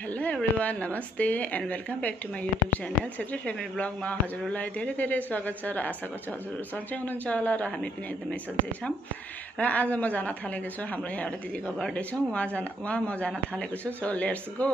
Hello everyone, नमस्ते and welcome back to my YouTube channel Chhetri family ब्लगमा हजुरहरूलाई धेरै धेरै स्वागत छ र आशा गर्छु हजुरहरू सन्चै हुनुहुन्छ होला र हामी पनि एकदमै सन्चै छौँ। र आज म जान थालेको छु, हाम्रो यहाँ एउटा दिदीको बर्थडे छ, उहाँ म जान थालेको छु। So let's go.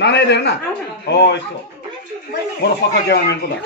नाना इधर ना इसको और पक्का क्या मेरे को दा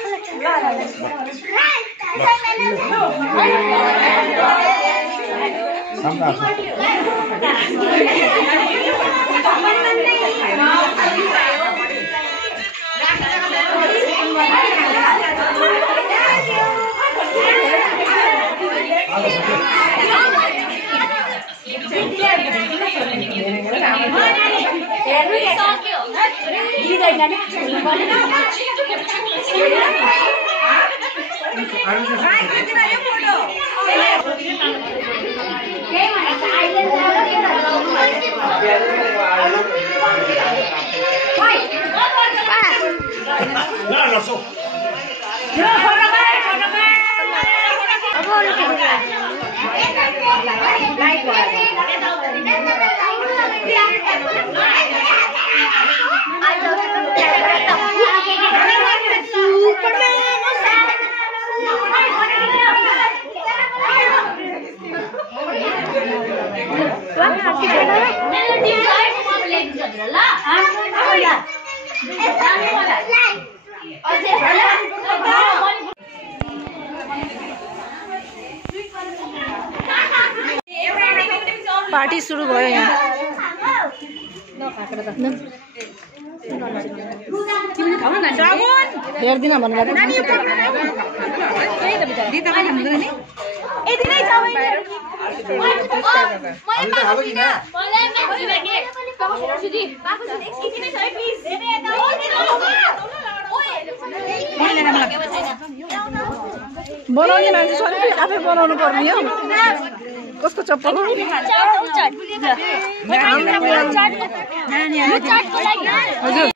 पार्टी सुरु भयो यहाँ। हेर्दिन भन्नु बनाउने मान्छे सबै आफै बनाउनु पर्ने हो। कसको चप्पल हजुर